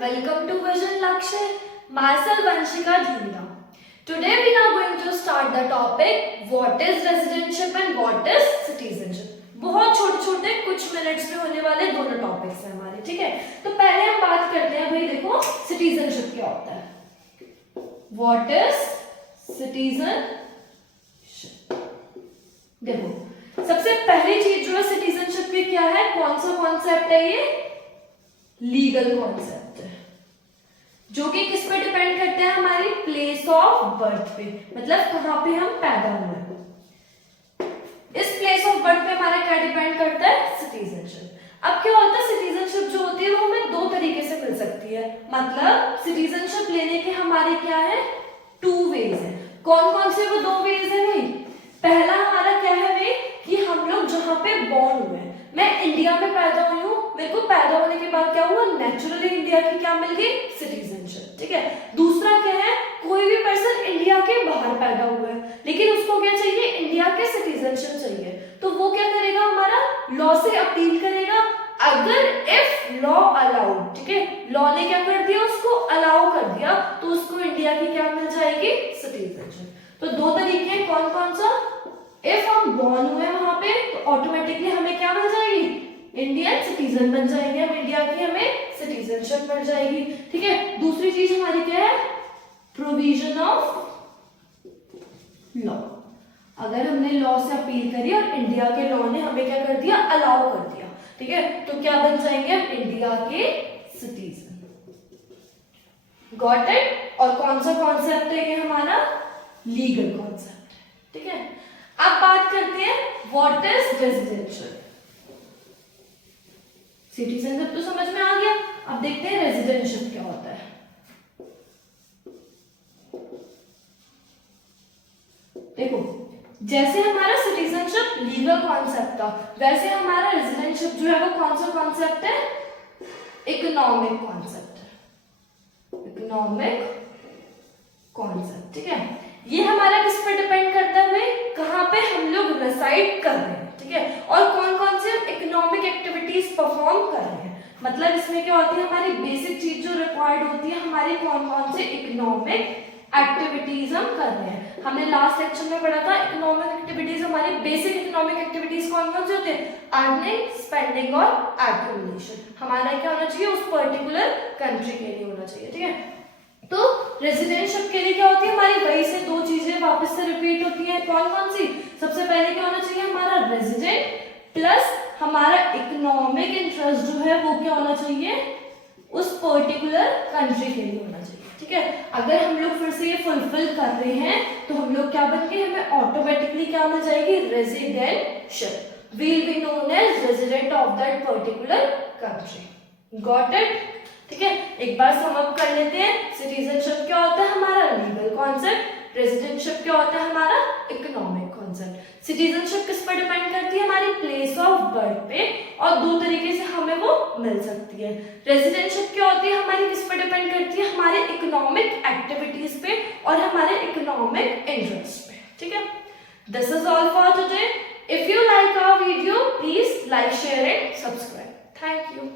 welcome to Vision Lakshya. Myself Vanshika Dhunda. Today we are going to start the topic what is residency and what is citizenship. बहुत छोटे छोटे कुछ minutes में होने वाले दोनों टॉपिक्स हैं हमारे, ठीक है। तो पहले हम बात करते हैं, भाई देखो सिटीजनशिप क्या होता है। What is citizenship? देखो सबसे पहली चीज जो है सिटीजनशिप की क्या है, कौन सा कॉन्सेप्ट है ये? लीगल कॉन्सेप्ट है, जो कि किस पे डिपेंड करते हैं, हमारी प्लेस ऑफ बर्थ पे, मतलब कहां पे हम पैदा हुए हैं। इस प्लेस ऑफ बर्थ पे हमारा क्या डिपेंड करता है? सिटीजनशिप। अब क्या होता है, सिटीजनशिप जो होती है वो हमें दो तरीके से मिल सकती है, मतलब सिटीजनशिप लेने के हमारे क्या है, टू वेज है। कौन कौन से वो दो वेज है भाई? पहला हमारा क्या है भाई कि हम लोग जहां पे बॉर्न हुए हैं, मैं इंडिया में पैदा हुई हूँ, मेरे को पैदा होने के बाद क्या हुआ, नेचुरली इंडिया की क्या मिल गई, सिटीजनशिप, ठीक है। दूसरा क्या है, कोई भी पर्सन इंडिया के बाहर पैदा हुआ है लेकिन उसको क्या चाहिए, इंडिया के सिटीजनशिप चाहिए, तो वो क्या करेगा, हमारा लॉ से अपील करेगा। अगर इफ लॉ अलाउड, ठीक है, लॉ ने क्या कर दिया, उसको अलाउ कर दिया, तो उसको इंडिया की क्या मिल जाएगी, सिटीजनशिप। तो दो तरीके हैं, कौन कौन सा? इफ हम बॉर्न हुए वहां पे तो ऑटोमेटिकली हमें क्या मिल जाएगी, इंडियन सिटीजन बन जाएंगे हम, इंडिया की हमें सिटीजनशिप मिल जाएगी, ठीक है। दूसरी चीज हमारी क्या है, प्रोविजन ऑफ लॉ। अगर हमने लॉ से अपील करी और इंडिया के लॉ ने हमें क्या कर दिया, अलाउ कर दिया, ठीक है, तो क्या बन जाएंगे हम, इंडिया के सिटीजन। Got it? और कौन सा कॉन्सेप्ट है ये हमारा, लीगल कॉन्सेप्ट, ठीक है। अब बात करते हैं व्हाट इज रेजिडेंशियल। सिटीजनशिप तो समझ में आ गया, अब देखते हैं रेजिडेंशिप क्या होता है। देखो जैसे हमारा सिटीजनशिप लीगल कॉन्सेप्ट था, वैसे हमारा रेजिडेंशिप जो है वो कौन सा कॉन्सेप्ट है, इकोनॉमिक कॉन्सेप्ट है, इकोनॉमिक कॉन्सेप्ट, ठीक है। ये हमारा किस पर डिपेंड करता है, कहां पे हम लोग रेसाइड कर रहे हैं, ठीक है, और कौन कौन से इकोनॉमिक एक्टिविटीज परफॉर्म कर रहे हैं। मतलब इसमें क्या होती है, हमारी बेसिक चीज जो रिक्वायर्ड होती है, हमारी कौन कौन से इकोनॉमिक एक्टिविटीज हम कर रहे हैं। हमने लास्ट लेक्चर में पढ़ा था इकोनॉमिक एक्टिविटीज, हमारी बेसिक इकोनॉमिक एक्टिविटीज कौन कौन से होते हैं, अर्निंग, स्पेंडिंग और एक्यूमुलेशन। हमारा क्या होना चाहिए, उस पर्टिकुलर कंट्री के लिए होना चाहिए, ठीक है। तो रेजिडेंशिप के लिए क्या होती है, हमारी वही से दो चीजें वापस से रिपीट होती हैं, कौन कौन सी? सबसे पहले क्या होना चाहिए, हमारा रेजिडेंट प्लस हमारा इकोनॉमिक इंटरेस्ट जो है वो क्या होना चाहिए, उस पर्टिकुलर कंट्री के लिए होना चाहिए, ठीक है। अगर हम लोग फिर से ये फुलफिल कर रहे हैं तो हम लोग क्या बन गए, हमें ऑटोमेटिकली क्या मिल जाएगी, residentship. Will be known as resident of that particular country. Got it? ठीक है, एक बार सम अप कर लेते हैं। सिटीजनशिप क्या होता है, हमारा लीगल कॉन्सेप्ट। रेजिडेंशिप क्या होता है, हमारा इकोनॉमिक कॉन्सेप्ट। सिटीजनशिप किस पर डिपेंड करती है, हमारी प्लेस ऑफ बर्थ पे, और दो तरीके से हमें वो मिल सकती है। रेजिडेंशिप क्या होती है, हमारी किस पर डिपेंड करती है, हमारे इकोनॉमिक एक्टिविटीज पे और हमारे इकोनॉमिक इंटरेस्ट पे, ठीक है। This is all for today. If you like our video please like, share and subscribe. Thank you.